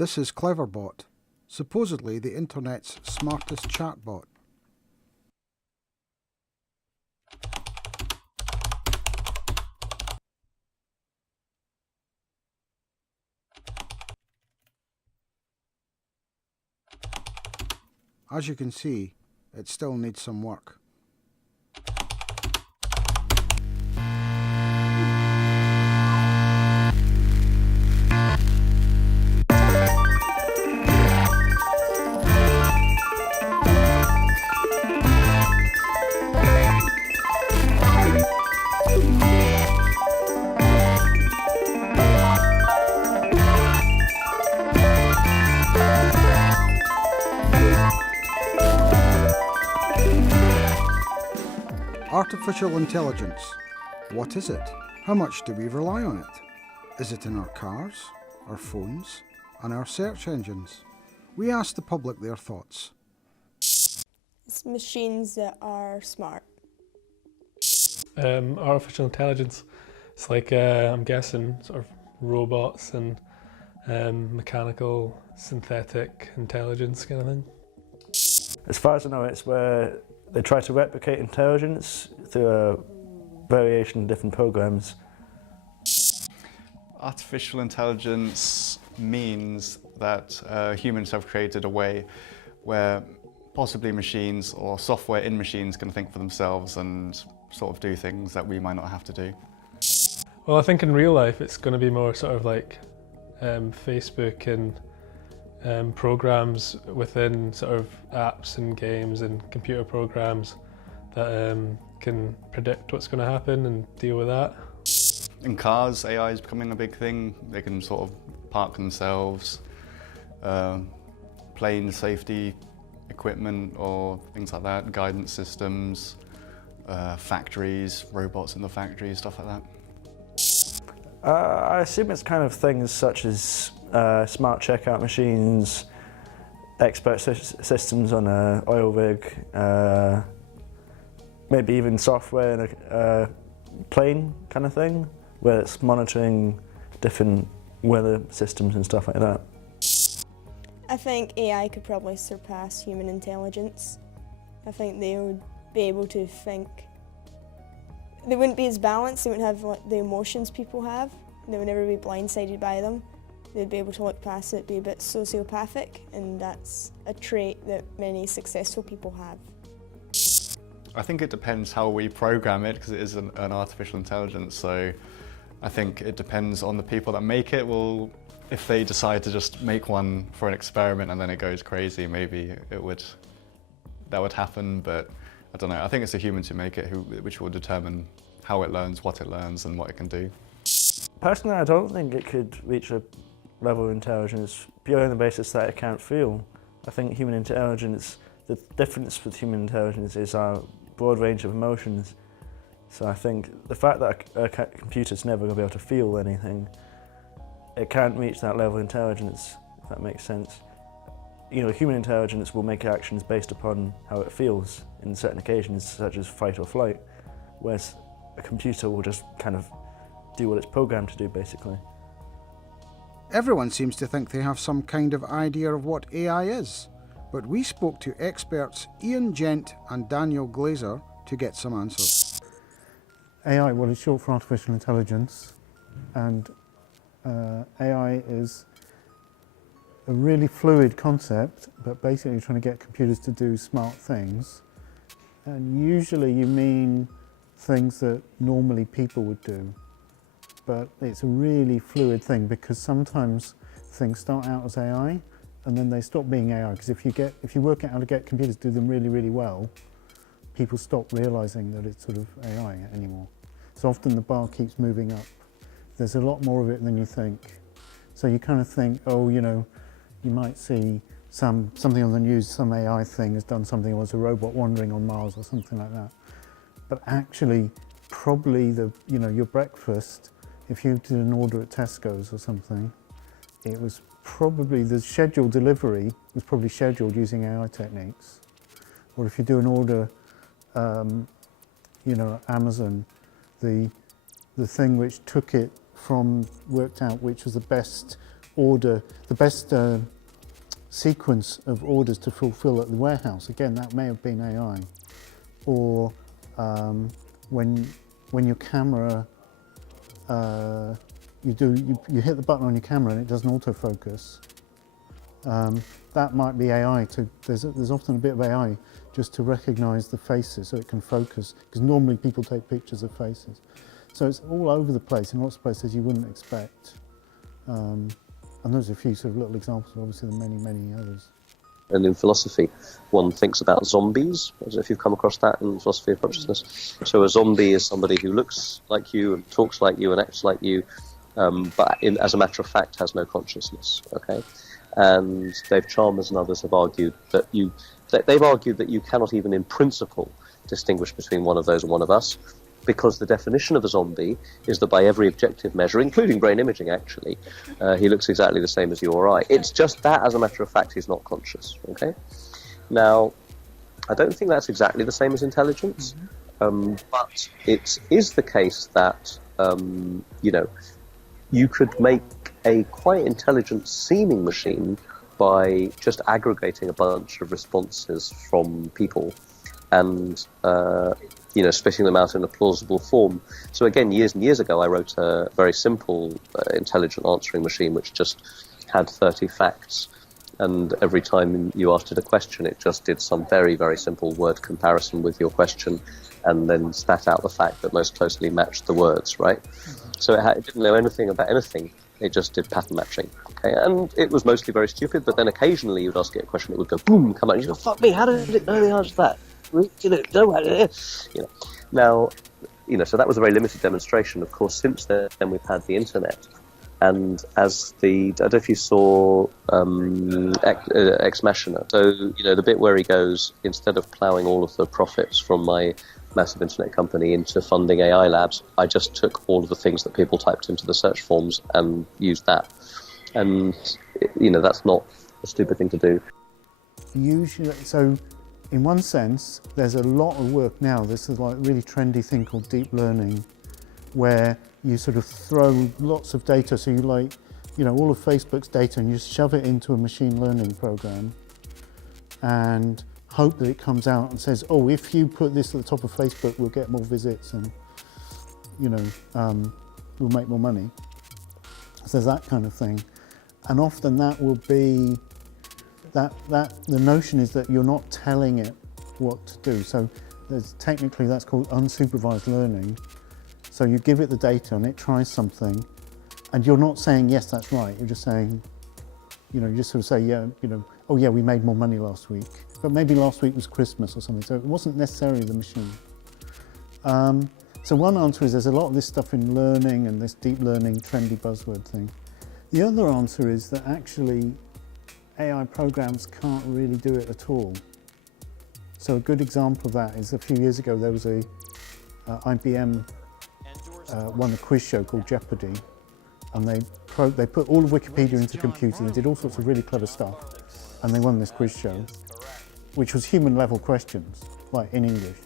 This is Cleverbot, supposedly the internet's smartest chatbot. As you can see, it still needs some work. Artificial intelligence. What is it? How much do we rely on it? Is it in our cars, our phones, and our search engines? We asked the public their thoughts. It's machines that are smart. Artificial intelligence. It's like, I'm guessing, sort of robots and mechanical, synthetic intelligence kind of thing. As far as I know, it's where they try to replicate intelligence through a variation of different programs. Artificial intelligence means that humans have created a way where possibly machines or software in machines can think for themselves and sort of do things that we might not have to do. Well, I think in real life it's going to be more sort of like Facebook and programs within sort of apps and games and computer programs that can predict what's going to happen and deal with that. In cars, AI is becoming a big thing. They can sort of park themselves, plane safety equipment or things like that, guidance systems, factories, robots in the factories, stuff like that. I assume it's kind of things such as smart checkout machines, expert systems on an oil rig, maybe even software in a plane kind of thing, where it's monitoring different weather systems and stuff like that. I think AI could probably surpass human intelligence. I think they would be able to think. They wouldn't be as balanced, they wouldn't have like, the emotions people have. They would never be blindsided by them. They'd be able to look past it, be a bit sociopathic, and that's a trait that many successful people have. I think it depends how we program it, because it is an artificial intelligence, so I think it depends on the people that make it. Well, if they decide to just make one for an experiment and then it goes crazy, maybe that would happen, but I don't know. I think it's the humans who make it which will determine how it learns, what it learns, and what it can do. Personally, I don't think it could reach a level of intelligence purely on the basis that it can't feel. I think human intelligence, the difference with human intelligence is our broad range of emotions. So I think the fact that a computer's never going to be able to feel anything, it can't reach that level of intelligence, if that makes sense. You know, human intelligence will make actions based upon how it feels in certain occasions, such as fight or flight, whereas a computer will just kind of do what it's programmed to do, basically. Everyone seems to think they have some kind of idea of what AI is, but we spoke to experts Ian Gent and Daniel Glazer to get some answers. AI, well, it's short for artificial intelligence, and AI is a really fluid concept, but basically you're trying to get computers to do smart things. And usually you mean things that normally people would do. But it's a really fluid thing, because sometimes things start out as AI and then they stop being AI. Because if you work out how to get computers to do them really, really well, people stop realizing that it's sort of AI anymore. So often the bar keeps moving up. There's a lot more of it than you think. So you kind of think, oh, you know, you might see something on the news, some AI thing has done something, or was a robot wandering on Mars or something like that. But actually, probably your breakfast, if you did an order at Tesco's or something, it was probably, the scheduled delivery was probably scheduled using AI techniques. Or if you do an order, Amazon, the thing which took it from, worked out which was the best order, the best sequence of orders to fulfill at the warehouse. Again, that may have been AI. Or when your camera, you hit the button on your camera and it does an autofocus. That might be AI. There's often a bit of AI just to recognise the faces so it can focus, because normally people take pictures of faces. So it's all over the place in lots of places you wouldn't expect. And there's a few sort of little examples, but obviously there are many, many others. And in philosophy, one thinks about zombies. I don't know if you've come across that in philosophy of consciousness. So a zombie is somebody who looks like you and talks like you and acts like you, but as a matter of fact has no consciousness. Okay, and Dave Chalmers and others have argued that they've argued that you cannot even in principle distinguish between one of those and one of us, because the definition of a zombie is that by every objective measure, including brain imaging actually, he looks exactly the same as you or I. It's just that, as a matter of fact, he's not conscious. Okay. Now, I don't think that's exactly the same as intelligence, but it is the case that, you could make a quite intelligent seeming machine by just aggregating a bunch of responses from people and spitting them out in a plausible form. So again, years and years ago, I wrote a very simple intelligent answering machine which just had 30 facts, and every time you asked it a question, it just did some very, very simple word comparison with your question and then spat out the fact that most closely matched the words, right? So it didn't know anything about anything. It just did pattern matching. Okay, and it was mostly very stupid, but then occasionally you'd ask it a question, it would go boom, come out, and you go, fuck me, how did it know the answer to that? Now, so that was a very limited demonstration. Of course, since then we've had the internet, and as I don't know if you saw Ex Machina. So the bit where he goes, instead of ploughing all of the profits from my massive internet company into funding AI labs, I just took all of the things that people typed into the search forms and used that. And that's not a stupid thing to do. Usually, so. In one sense, there's a lot of work now. This is like a really trendy thing called deep learning, where you sort of throw lots of data. So you all of Facebook's data, and you just shove it into a machine learning program and hope that it comes out and says, oh, if you put this at the top of Facebook, we'll get more visits and, we'll make more money. So there's that kind of thing. And often that will be that the notion is that you're not telling it what to do. So technically that's called unsupervised learning. So you give it the data and it tries something, and you're not saying, yes, that's right. You're just saying, you just sort of say, yeah, oh yeah, we made more money last week. But maybe last week was Christmas or something. So it wasn't necessarily the machine. So one answer is there's a lot of this stuff in learning and this deep learning trendy buzzword thing. The other answer is that actually AI programs can't really do it at all. So a good example of that is a few years ago there was IBM won a quiz show called Jeopardy, and they put all of Wikipedia into a computer. They did all sorts of really clever stuff, and they won this quiz show, which was human level questions, like in English.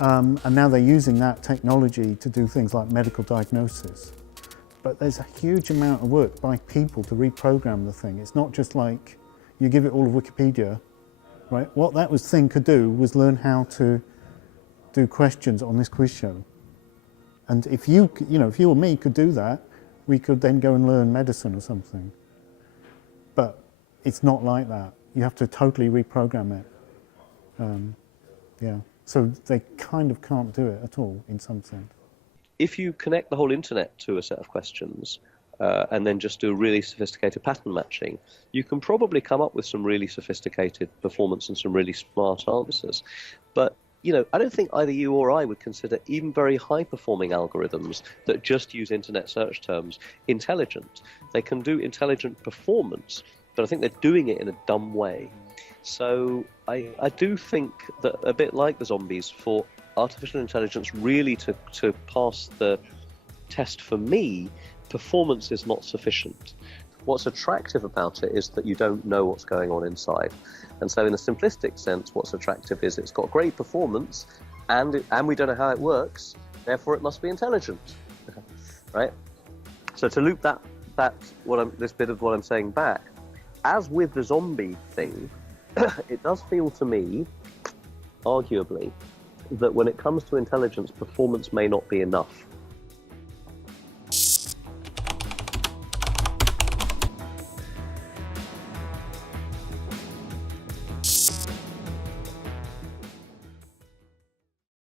And now they're using that technology to do things like medical diagnosis. But there's a huge amount of work by people to reprogram the thing. It's not just like you give it all of Wikipedia, right? What that thing could do was learn how to do questions on this quiz show. And if you or me could do that, we could then go and learn medicine or something. But it's not like that. You have to totally reprogram it. So they kind of can't do it at all in some sense. If you connect the whole internet to a set of questions and then just do really sophisticated pattern matching, you can probably come up with some really sophisticated performance and some really smart answers. But I don't think either you or I would consider even very high-performing algorithms that just use internet search terms intelligent. They can do intelligent performance, but I think they're doing it in a dumb way. So I do think that, a bit like the zombies, for artificial intelligence really to pass the test for me, performance is not sufficient. What's attractive about it is that you don't know what's going on inside. And so in a simplistic sense, what's attractive is it's got great performance and we don't know how it works, therefore it must be intelligent, right? So to loop that this bit of what I'm saying back. As with the zombie thing, it does feel to me, arguably, that when it comes to intelligence, performance may not be enough.